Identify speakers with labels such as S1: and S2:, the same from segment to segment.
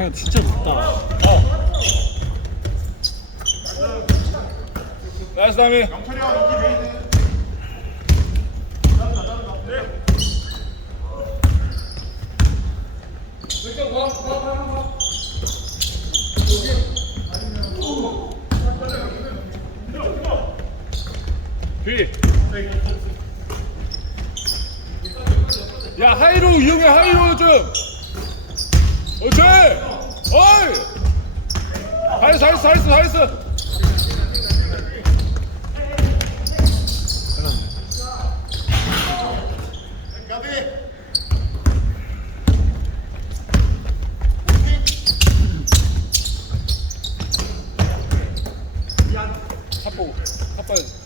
S1: 아,
S2: 재경이 진짜 높다.
S1: 어. 나이스 다미.
S3: 영철이 형 인기 메이드.
S1: 뒤. 야 하이로 이용해 하이로 좀. 그렇지. 어이. 잘했어 잘했어 잘했어 잘했어.
S3: 가비.
S1: 탑 보고 탑 봐야지.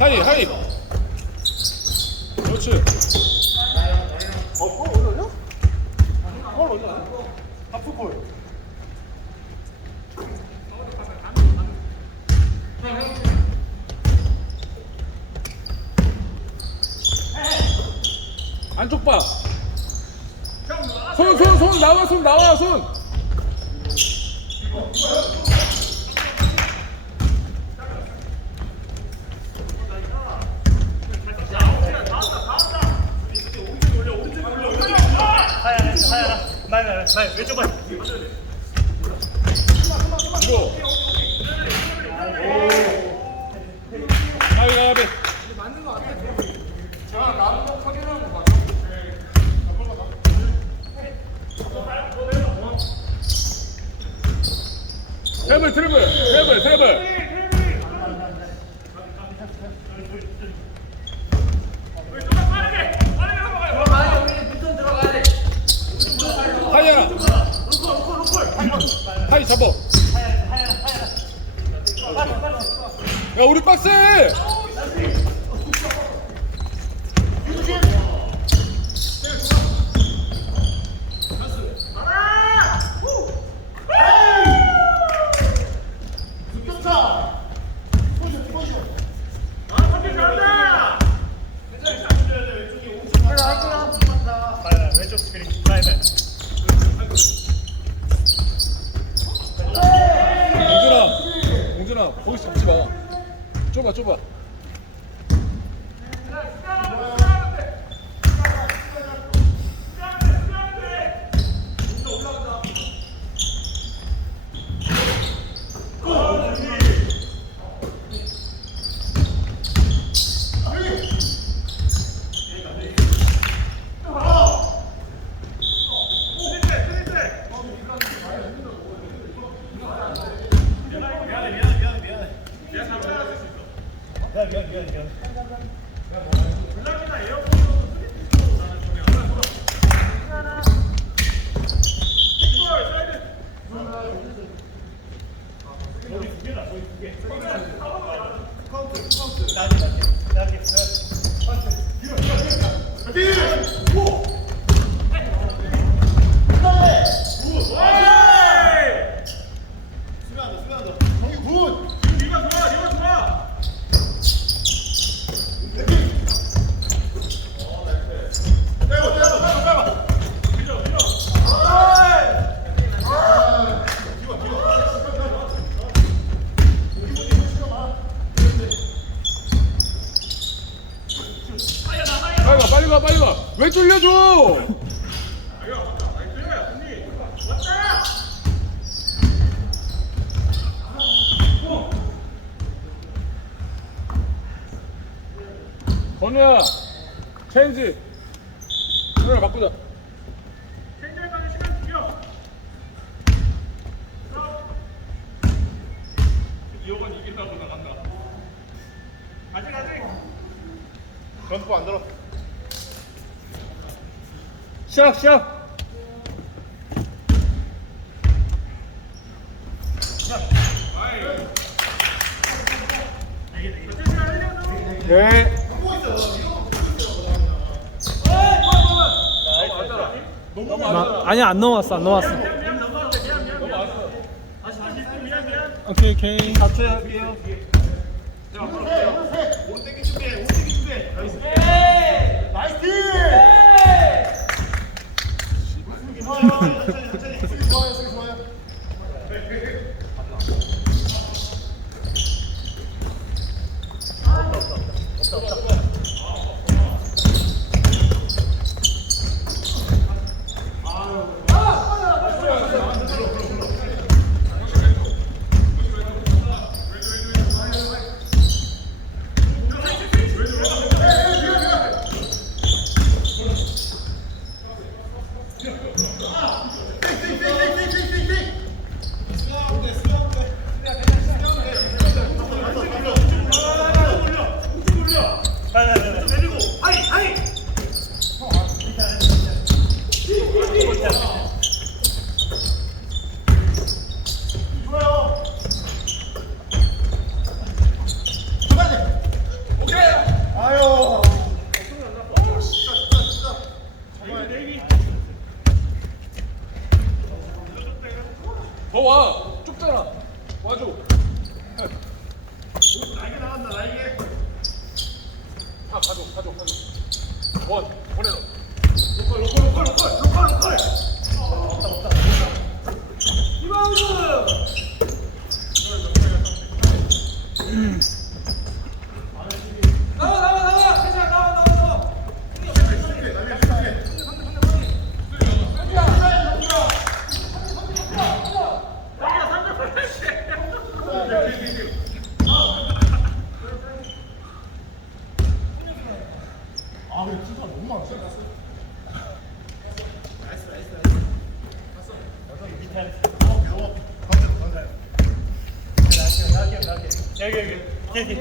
S1: 하이. 하이. 그렇지. 안쪽 봐. 손, 손, 손 나와, 손 나와, 손.
S2: 나이, 나이, 나이. 왼쪽 봐.
S1: 하이야. 하이 잡어. 야 우리 박스
S2: 나이, 나이. 왼쪽 스크린. 나이, 나이.
S1: 공준아 공준아 거기 잡지 마 좁아 좁아
S2: 미안, 미안, 미안, 미안. 나한테, 나한테. 나한테.
S3: 수비한다, 수비한다. 정이 굿. 빼고, 빼고, 빼고, 빼고.
S1: 왜 쫄려줘? 건우야, 체인지. 건우야 바꾸자.
S2: 아직 아직
S3: 전투 안 들어.
S1: 시작, 시작. 네.
S4: 나, 아니 안 넘어왔어 안 넘어왔어 오케이 오케이
S2: 같이 할게요.
S3: 좋아요. 천천히 천천히. 수비 좋아요. 수비 좋아요.
S2: 내리고 하이 하이
S3: 좋아요. 오케이. 아유.
S1: 더 와. 좁잖아. 와줘.
S3: 날개 나간다. 날개.
S1: 다 가져, 가져, 가져. 원, 보내라.
S2: 로컬 로컬 로컬 로컬 로컬
S3: 아,
S2: 여기 여기 여기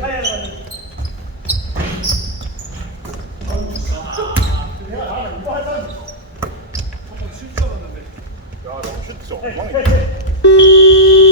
S2: 하이 하이
S3: 야, 너무 슛 진짜 엉망이야.